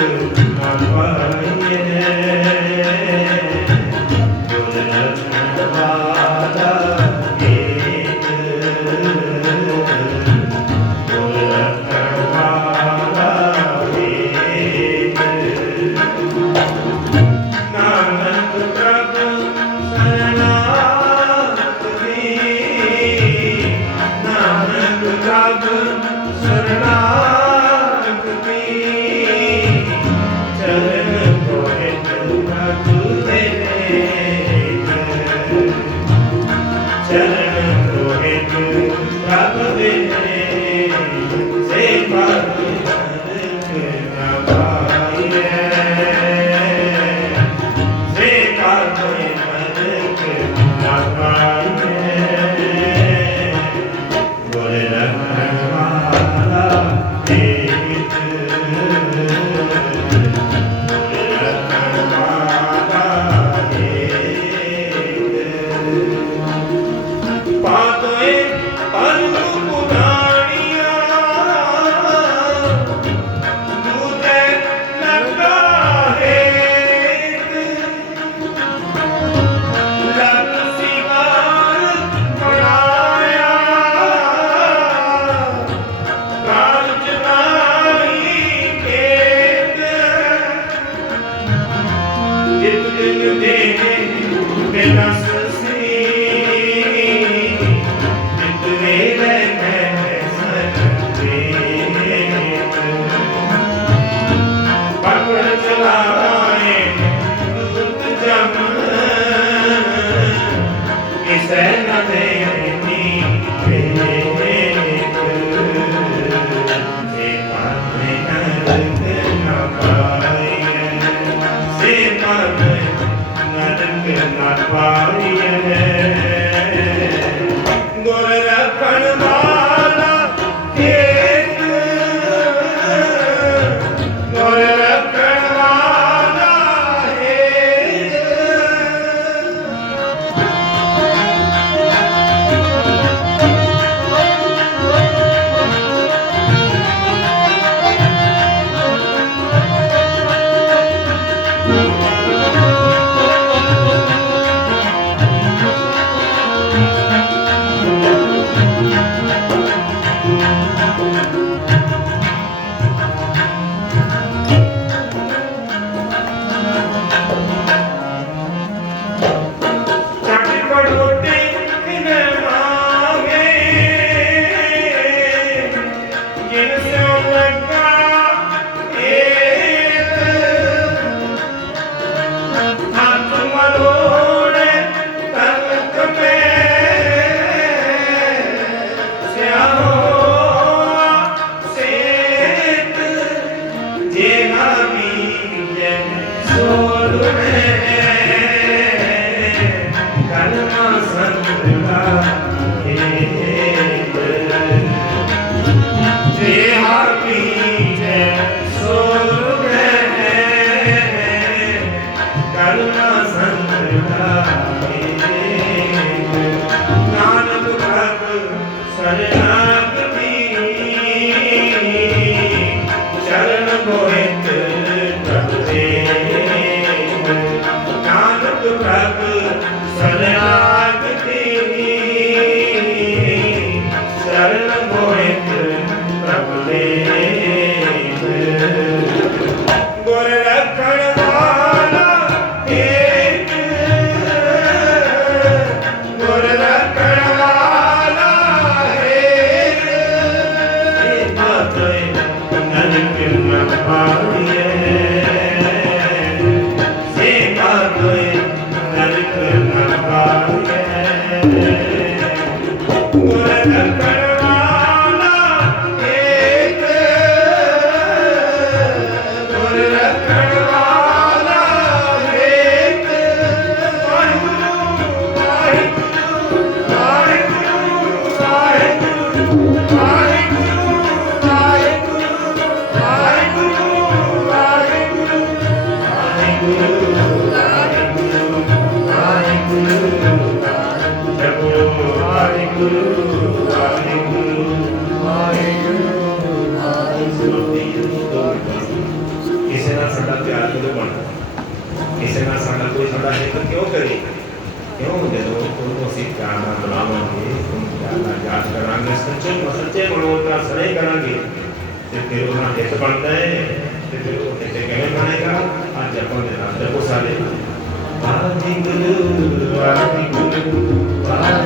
do. ਕਰਾਂਗੇ ਸੱਚੇ ਸੱਚੇ ਮਨੋਂ ਨਾਲ ਸਨੇ ਕਰਾਂਗੇ ਤੇ ਫਿਰ ਉਹਨਾਂ ਹਿੱਤ ਬਣਦਾ ਹੈ ਤੇ ਫਿਰ ਉਹ ਹਿੱਤ ਕਿਵੇਂ ਬਣੇਗਾ ਅੱਜ ਆਪਾਂ ਦੇ ਨਾਲ ਦੇਖੋ ਸਾਰੇ ਵਾਹਿਗੁਰੂ ਵਾਹਿਗੁਰੂ ਵਾਹਿਗੁਰੂ